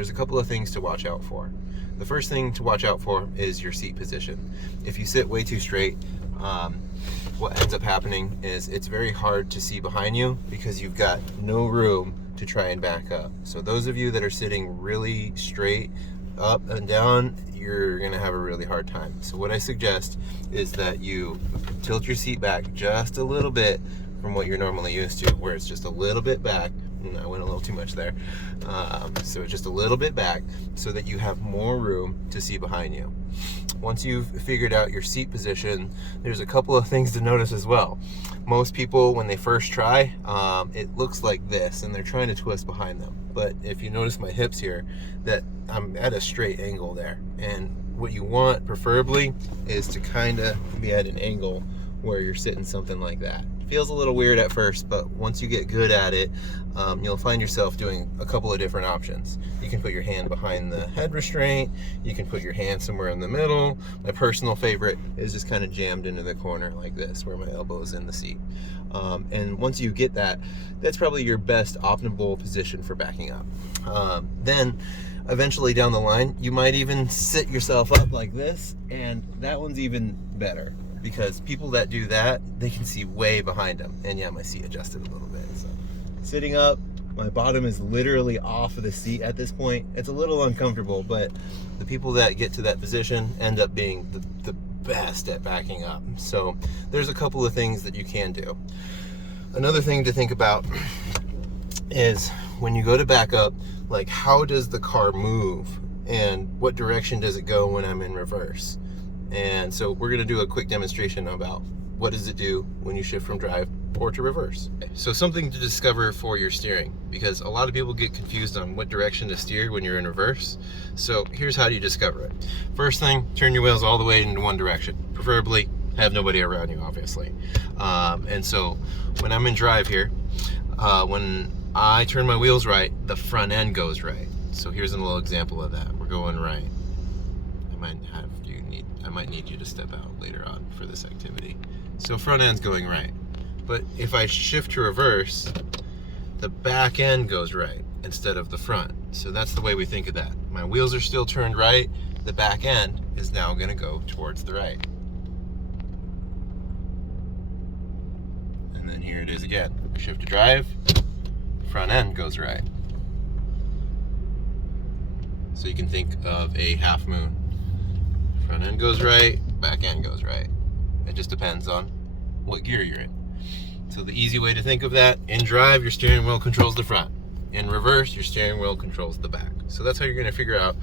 there's a couple of things to watch out for. The first thing to watch out for is your seat position. If you sit way too straight, what ends up happening is it's very hard to see behind you because you've got no room to try and back up. So those of you that are sitting really straight up and down, you're gonna have a really hard time. So what I suggest is that you tilt your seat back just a little bit from what you're normally used to, where it's just a little bit back. I went a little too much there. So just a little bit back so that you have more room to see behind you. Once you've figured out your seat position, there's a couple of things to notice as well. Most people, when they first try, it looks like this and they're trying to twist behind them. But if you notice my hips here, that I'm at a straight angle there. And what you want, preferably, is to kind of be at an angle where you're sitting something like that. Feels a little weird at first, but once you get good at it, you'll find yourself doing a couple of different options. You can put your hand behind the head restraint, you can put your hand somewhere in the middle. My personal favorite is just kind of jammed into the corner like this, where my elbow is in the seat. And once you get that, that's probably your best optimal position for backing up. Then eventually down the line, you might even sit yourself up like this, and that one's even better. Because people that do that, they can see way behind them. And yeah, my seat adjusted a little bit. So sitting up, my bottom is literally off of the seat at this point. It's a little uncomfortable, but the people that get to that position end up being the best at backing up. So there's a couple of things that you can do. Another thing to think about is when you go to back up, like, how does the car move and what direction does it go when I'm in reverse? And so we're going to do a quick demonstration about what does it do when you shift from drive or to reverse. So something to discover for your steering, because a lot of people get confused on what direction to steer when you're in reverse. So here's how you discover it. First thing, turn your wheels all the way in one direction. Preferably have nobody around you, obviously. And so when I'm in drive here, when I turn my wheels right, the front end goes right. So here's a little example of that. We're going right. I might need you to step out later on for this activity. So front end's going right. But if I shift to reverse, the back end goes right instead of the front. So that's the way we think of that. My wheels are still turned right. The back end is now going to go towards the right. And then here it is again. Shift to drive, front end goes right. So you can think of a half moon. Front end goes right, back end goes right. It just depends on what gear you're in. So the easy way to think of that, in drive, your steering wheel controls the front. In reverse, your steering wheel controls the back. So that's how you're gonna figure out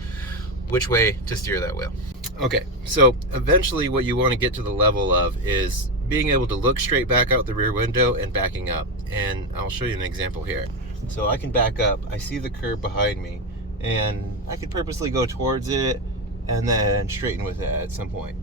which way to steer that wheel. Okay, so eventually what you wanna get to the level of is being able to look straight back out the rear window and backing up. And I'll show you an example here. So I can back up, I see the curb behind me, and I could purposely go towards it and then straighten with it at some point.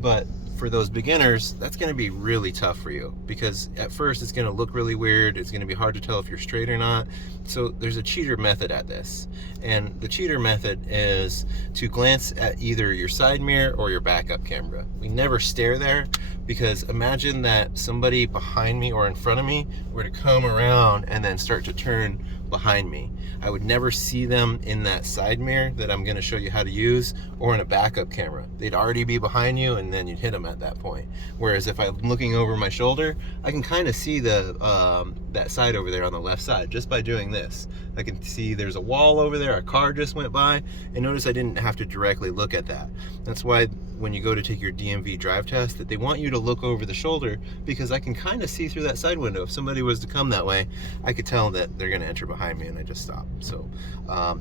But for those beginners, that's gonna be really tough for you, because at first it's gonna look really weird. It's gonna be hard to tell if you're straight or not. So there's a cheater method at this. And the cheater method is to glance at either your side mirror or your backup camera. We never stare there, because imagine that somebody behind me or in front of me were to come around and then start to turn behind me. I would never see them in that side mirror that I'm going to show you how to use, or in a backup camera. They'd already be behind you and then you'd hit them at that point. Whereas if I'm looking over my shoulder, I can kind of see the that side over there on the left side just by doing this. I can see there's a wall over there, a car just went by, and notice I didn't have to directly look at that. That's why when you go to take your DMV drive test, that they want you to look over the shoulder, because I can kind of see through that side window. If somebody was to come that way, I could tell that they're going to enter behind me and I just stop. So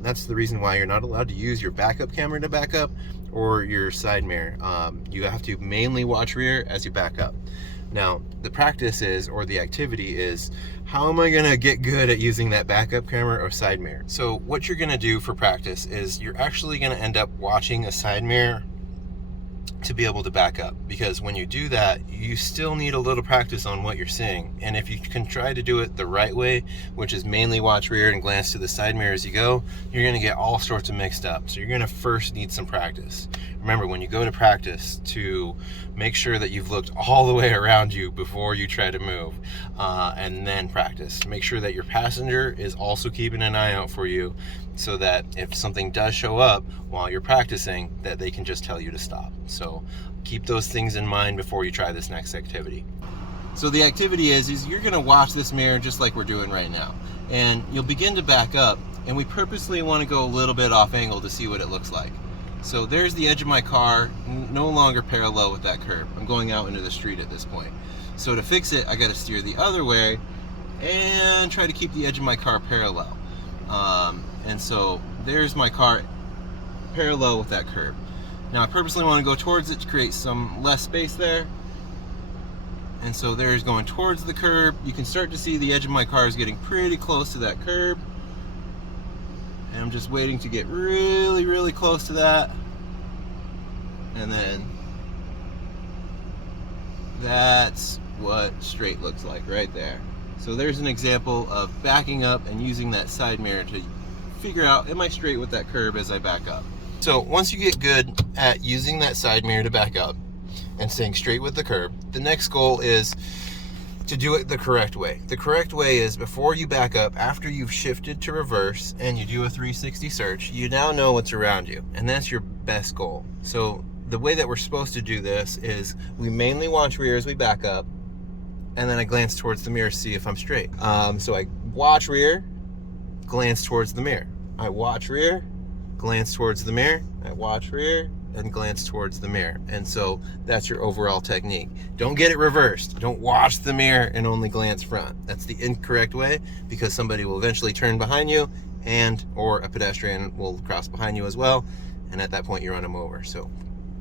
that's the reason why you're not allowed to use your backup camera to back up, or your side mirror. You have to mainly watch rear as you back up. Now, the practice is, or the activity is, how am I gonna get good at using that backup camera or side mirror? So what you're gonna do for practice is you're actually gonna end up watching a side mirror to be able to back up, because when you do that, you still need a little practice on what you're seeing. And if you can try to do it the right way, which is mainly watch rear and glance to the side mirror as you go, you're going to get all sorts of mixed up. So you're going to first need some practice. Remember, when you go to practice, to make sure that you've looked all the way around you before you try to move, and then practice. Make sure that your passenger is also keeping an eye out for you, so that if something does show up while you're practicing, that they can just tell you to stop. So keep those things in mind before you try this next activity. So the activity is you're gonna watch this mirror just like we're doing right now. And you'll begin to back up, and we purposely wanna go a little bit off angle to see what it looks like. So there's the edge of my car, no longer parallel with that curb. I'm going out into the street at this point. So to fix it, I gotta steer the other way and try to keep the edge of my car parallel. And so there's my car parallel with that curb. Now I purposely want to go towards it to create some less space there. And so there's going towards the curb. You can start to see the edge of my car is getting pretty close to that curb. And I'm just waiting to get really, really close to that. And then that's what straight looks like right there. So there's an example of backing up and using that side mirror to figure out, am I straight with that curb as I back up? So once you get good at using that side mirror to back up and staying straight with the curb, the next goal is to do it the correct way. The correct way is before you back up, after you've shifted to reverse and you do a 360 search, you now know what's around you, and that's your best goal. So the way that we're supposed to do this is we mainly watch rear as we back up, and then I glance towards the mirror to see if I'm straight. So I watch rear, glance towards the mirror. I watch rear, glance towards the mirror. I watch rear and glance towards the mirror. And so that's your overall technique. Don't get it reversed. Don't watch the mirror and only glance front. That's the incorrect way, because somebody will eventually turn behind you, and or a pedestrian will cross behind you as well. And at that point you run them over. So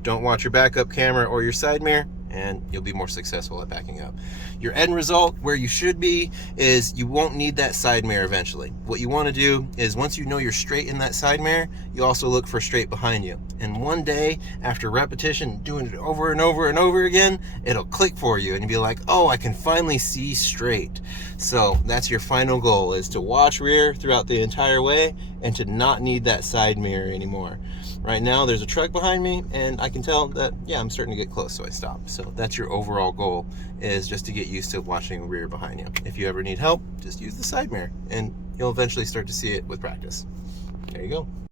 don't watch your backup camera or your side mirror, and you'll be more successful at backing up. Your end result, where you should be, is you won't need that side mirror eventually. What you want to do is, once you know you're straight in that side mirror, you also look for straight behind you. And one day, after repetition, doing it over and over and over again, it'll click for you and you'll be like, oh, I can finally see straight. So that's your final goal, is to watch rear throughout the entire way and to not need that side mirror anymore. Right now there's a truck behind me and I can tell that, yeah, I'm starting to get close, so I stop. So that's your overall goal, is just to get used to watching rear behind you. If you ever need help, just use the side mirror and you'll eventually start to see it with practice. There you go.